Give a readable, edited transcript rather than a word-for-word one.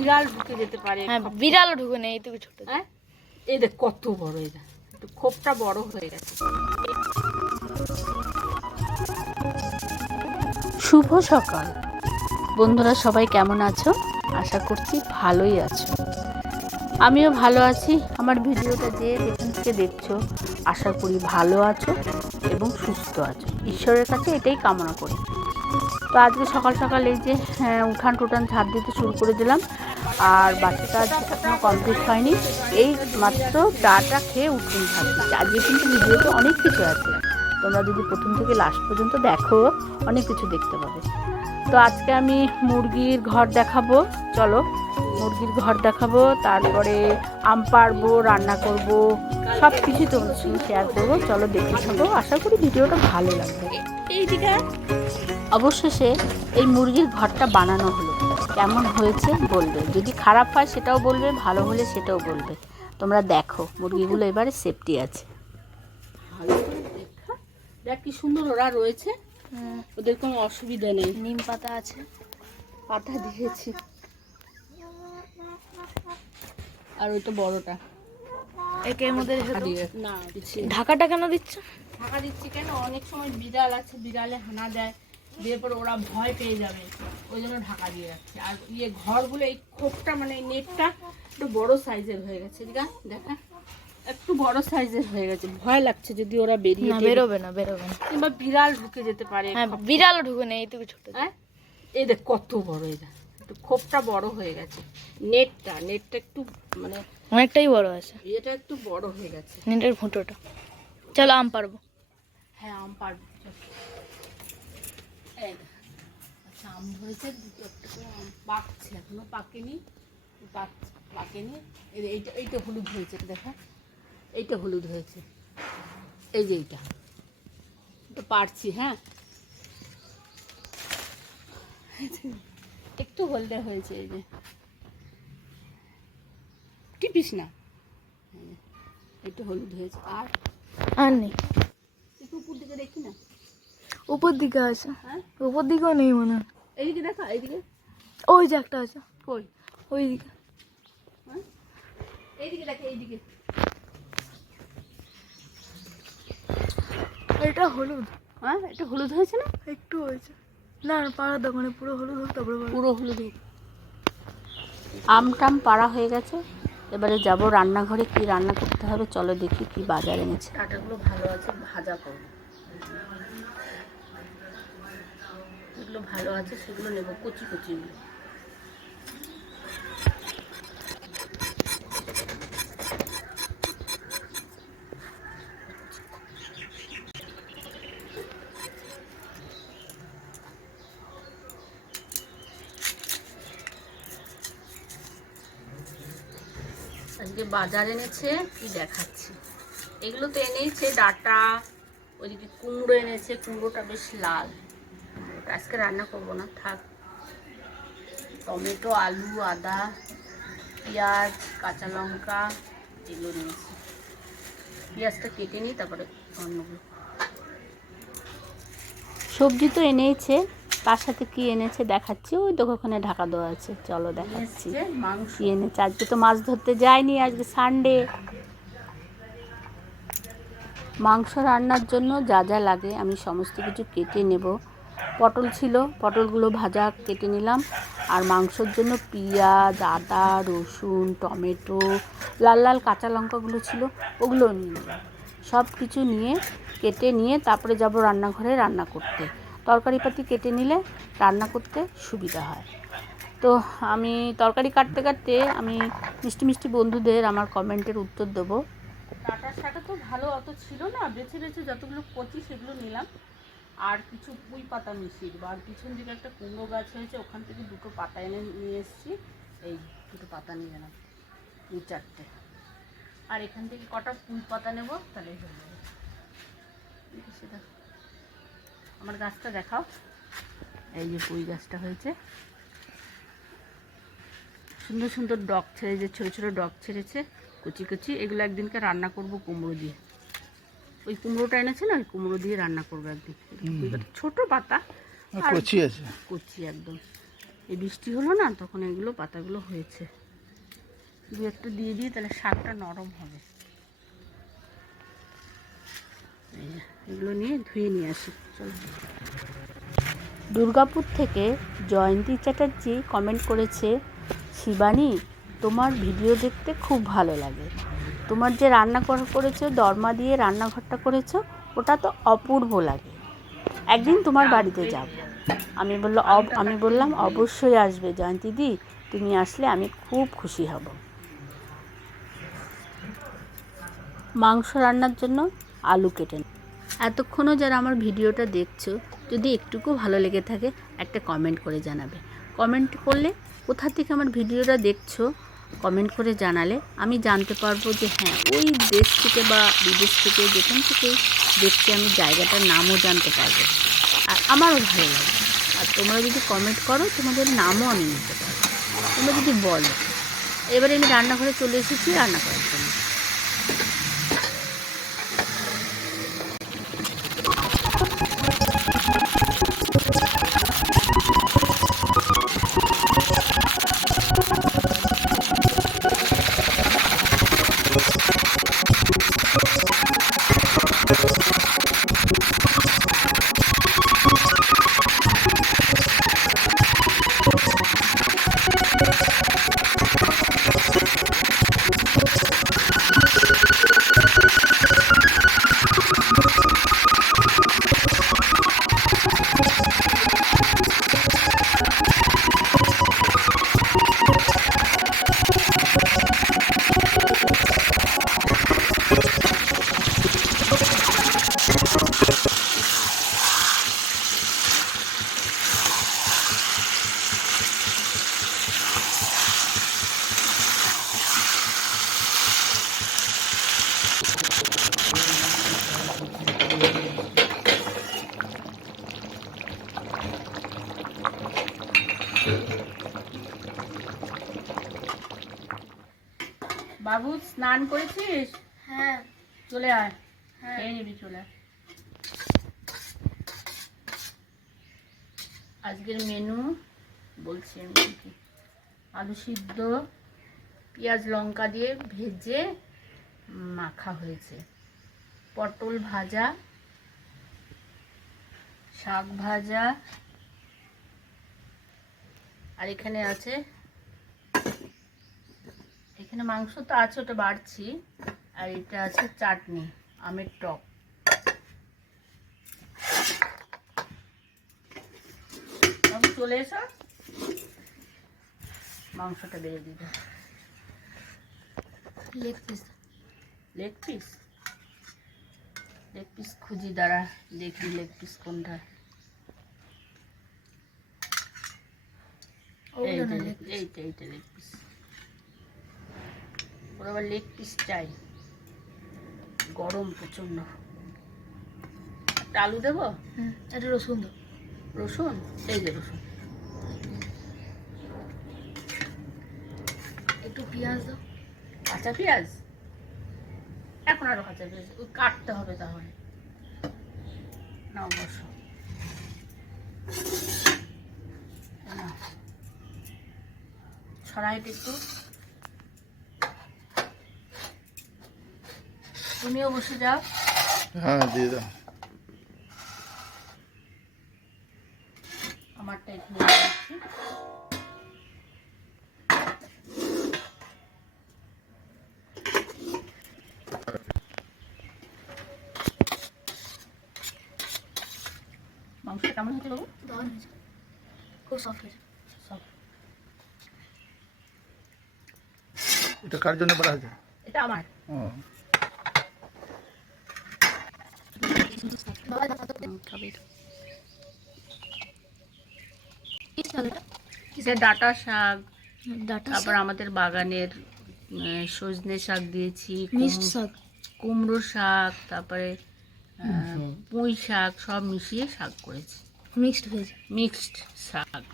বিড়াল ঢুকে যেতে পারে। হ্যাঁ, বিড়ালও ঢুকে নেই, এই তো ছোট। হ্যাঁ, এই দেখ কত বড়, এটা একটু খোপটা বড় হয়ে গেছে। শুভ সকাল বন্ধুরা, সবাই কেমন আছো? আশা করছি ভালোই আছো। আমিও ভালো আছি। আমার ভিডিওটা যে যেখান থেকে দেখছো আশা করি ভালো আছো এবং সুস্থ আছো। ঈশ্বরের কাছে এটাই কামনা করি। তো আজকে সকাল সকাল এই যে উঠান টুটান ঝাড় দিতে শুরু করে দিলাম। আর বাকি কাজ এখনো কমপ্লিট হয়নি। এই মাত্র চাটা খেয়ে উঠুন ঝাড় দিচ্ছি। আজকে কিন্তু ভিডিওতে অনেক কিছু আছে, তোমরা যদি প্রথম থেকে লাস্ট পর্যন্ত দেখো অনেক কিছু দেখতে পাবে। তো আজকে আমি মুরগির ঘর দেখাবো, চলো মুরগির ঘর দেখাবো, তারপরে আম পাড়বো, রান্না করব, সব কিছুই তোমাদের সঙ্গে শেয়ার করবো। চলো দেখতে থাকো, আশা করি ভিডিওটা ভালো লাগবে। এইদিকে অবশেষে এই মুরগির ঘরটা বানানো হলো, কেমন হয়েছে বলবে, যদি খারাপ হয় সেটাও বলবে, ভালো হলে সেটাও বলবে। তোমরা দেখো মুরগিগুলো এবারে সেফটি আছে। দেখ কি সুন্দর ওরা রয়েছে, ওদের কোনো অসুবিধা নেই। নিম পাতা আছে, পাতা দিয়েছি। আর ওই তো বড়টা একের মধ্যে না দিচ্ছি। ঢাকাটা কেন দিচ্ছ? ঢাকা দিচ্ছি কেন, অনেক সময় বিড়াল আছে, বিড়ালে হানা দেয়, দিয়ে পরে ওরা ভয় পেয়ে যাবে, ওই জন্য ঢাকা দিয়ে যাচ্ছে। আর ইয়ে ঘরগুলো এই খোপটা মানে নেটটা একটু বড় সাইজের হয়ে গেছে। দেখা একটু বড় সাইজের হয়ে গেছে, ভয় লাগছে যদি ওরা বেরিয়ে বেরোবে না, বেরোবে না, কিংবা বিড়াল ঢুকে যেতে পারে। হ্যাঁ, বিড়ালও ঢুকে নেই, এই তো ছোট। হ্যাঁ, এই দেখ কত বড়, এটা একটু খোপটা বড় হয়ে গেছে। নেটটা একটু মানে অনেকটাই বড় আছে, এটা একটু বড় হয়ে গেছে নেটের ফুটোটা। চলো আম পারবো। হ্যাঁ, আম পারবো। আচ্ছা, আম ধরেছে দুটো, একটা করে আম পাকছে, এখনো পাকেনি, পাকেনি। এইটা হলুদ হয়েছে, দেখা এইটা হলুদ হয়েছে, এই যে এইটা তো পারছি। হ্যাঁ, একটু হলদে হয়েছে, এই যে টিপিস না, একটু হলুদ হয়েছে। আর নেই, একটু উপর দিকে দেখি না, উপর দিকে আছে। হ্যাঁ, উপর দিকেও নেই মনে হয়। এইদিকে দেখা, এইদিকে ওই যে একটা আছে, কই, ওই দিকে। হ্যাঁ, এইদিকে দেখে, এইদিকে। এটা হলুদ। হ্যাঁ, এটা হলুদ হয়েছে না, একটু হয়েছে না, পাড়ার দোকানে পুরো হলুদ হোক, তারপরে পুরো হলুদ হোক। আম টাম পাড়া হয়ে গেছে, এবারে যাব রান্নাঘরে, কি রান্না করতে হবে চলো দেখি কি বাজার এনেছে। ডাটাগুলো ভালো আছে, ভাজা করবো। এগুলো ভালো আছে, সেগুলো নেব, কচি কচিগুলো। আজকে বাজার এনেছে, কি দেখাচ্ছি। এগুলো তো এনেছে ডাটা, ওইদিকে কুমড়ো এনেছে, কুমড়োটা বেশ লাল, কুমড়োটা আজকে রান্না করবো না, থাক। টমেটো, আলু, আদা, পেঁয়াজ, কাঁচা লঙ্কা এগুলো নিয়েছি। পেঁয়াজটা কেটে নিই, তারপরে অন্যগুলো। সবজি তো এনেছে, তার সাথে কি এনেছে দেখাচ্ছি। ওই তো ওখানে ঢাকা দেওয়া আছে, চলো দেখাচ্ছি কি এনেছে। আজকে তো মাছ ধরতে যায়নি, আজকে সানডে। মাংস রান্নার জন্য যা যা লাগে আমি সমস্ত কিছু কেটে নেব। পটল ছিল, পটলগুলো ভাজা কেটে নিলাম। আর মাংসর জন্য পেঁয়াজ, আদা, রসুন, টমেটো, লাল লাল কাঁচা লঙ্কাগুলো ছিল, ওগুলো নিয়ে নিলাম। সব কিছু নিয়ে কেটে নিয়ে তারপরে যাব রান্নাঘরে রান্না করতে। তরকারিপাতি কেটে নিলে রান্না করতে সুবিধা হয়। তো আমি তরকারি কাটতে কাটতে আমি মিষ্টি মিষ্টি বন্ধুদের আমার কমেন্টের উত্তর দেবো। ডাটার শাকটা তো ভালো অত ছিল না, বেছে বেছে যতগুলো কচি সেগুলো নিলাম। আর কিছু পুঁই পাতা মিশিয়ে দেবো। আর পিছন দিকে একটা কুমড়ো গাছ হয়েছে, ওখান থেকে দুটো পাতা এনে নিয়ে এসেছি, এই দুটো পাতা নিয়ে এলাম, 2-4টে। আর এখান থেকে কটা পুঁই পাতা নেবো, তাহলে হয়ে যাবে। সেটা আমার গাছটা দেখাও, এই যে পুঁই গাছটা হয়েছে, সুন্দর সুন্দর ডগ ছেড়ে, যে ছোটো ছোটো ডগ ছেড়েছে কচি কচি। এগুলো একদিনকে রান্না করব কুমড়ো দিয়ে। ওই কুমড়োটা এনেছে না, ওই কুমড়ো দিয়ে রান্না করবো একদিন। ছোট পাতা, কচি আছে, কচি একদম। এই বৃষ্টি হলো না, তখন এগুলো পাতাগুলো হয়েছে। দু একটা দিয়ে দিয়ে তাহলে শাকটা নরম হবে। এগুলো নিয়ে ধুয়ে নিয়ে আসি, চলো। দুর্গাপুর থেকে জয়ন্তী চ্যাটার্জি কমেন্ট করেছে, শিবানী তোমার ভিডিও দেখতে খুব ভালো লাগে, তোমার যে রান্নাঘর করেছো, দরমা দিয়ে রান্নাঘরটা করেছো, ওটা তো অপূর্ব লাগে, একদিন তোমার বাড়িতে যাব। আমি বললাম অবশ্যই আসবে জয়ন্তী দি, তুমি আসলে আমি খুব খুশি হব। মাংস রান্নার জন্য আলু কেটে এতক্ষণও যারা আমার ভিডিওটা দেখছো, যদি একটুকু ভালো লেগে থাকে একটা কমেন্ট করে জানাবে। কমেন্ট করলে কোথা থেকে আমার ভিডিওটা দেখছো কমেন্ট করে জানালে আমি জানতে পারবো যে হ্যাঁ, ওই দেশ থেকে বা বিদেশ থেকে যেখান থেকে দেখতে আমি জায়গাটার নামও জানতে পারবো, আর আমারও ভালো লাগে। আর তোমরা যদি কমেন্ট করো তোমাদের নামও আমি নিতে পারবো, তোমরা যদি বলো। এবারে আমি রান্নাঘরে চলে এসেছি রান্না করার জন্য। বাবু স্নান করেছিস? হ্যাঁ। চলে আয়, হ্যাঁ। খেয়ে নিবি, চলে আয়। আজকের মেনু বলছি আমি কি, আলু সিদ্ধ পেঁয়াজ লঙ্কা দিয়ে ভেজে মাখা হয়েছে, পটল ভাজা, শাক ভাজা, আর এখানে আছে, এখানে মাংস তো আছে, ওটা বাড়ছি, আর এটা আছে চাটনি, আমের টক। বাবু চলে এসো, মাংসটা বেড়ে দিবে। Leg piece. Leg piece, leg piece খুঁজি, দাঁড়া দেখি লেগ পিস কোনটা। এইটা লেগ পিস। ওর আবার লেগ পিস চাই, গরম প্রচন্ড। একটা আলু দেবো, একটা রসুন দাও। রসুন, এই যে রসুন। একটু পেঁয়াজ দাও। কাঁচা পেঁয়াজ, এখন আরো কাঁচা পেঁয়াজ ওই কাটতে হবে, তাহলে না অবশ্য ছড়াইটা একটু, তুমিও বসে যাও। হ্যাঁ দিয়ে দাও। আমারটা এখানে রাখছি। মাংসটা কেমন হয়েছে বাবু? দারুণ হয়েছে, খুব সফট হয়েছে। সব এটা কার জন্য করা হয়েছে? এটা আমার। ও বাবা দাও তো। কি শাক এটা? এটা ডাঁটা শাক, ডাটা তারপর আমাদের বাগানের সজনে শাক দিয়েছি, মিক্সড শাক। কুমড়ো শাক, তারপরে পুঁই শাক, সব মিশিয়ে শাক করেছি, মিক্সড ভেজ। মিক্সড শাক।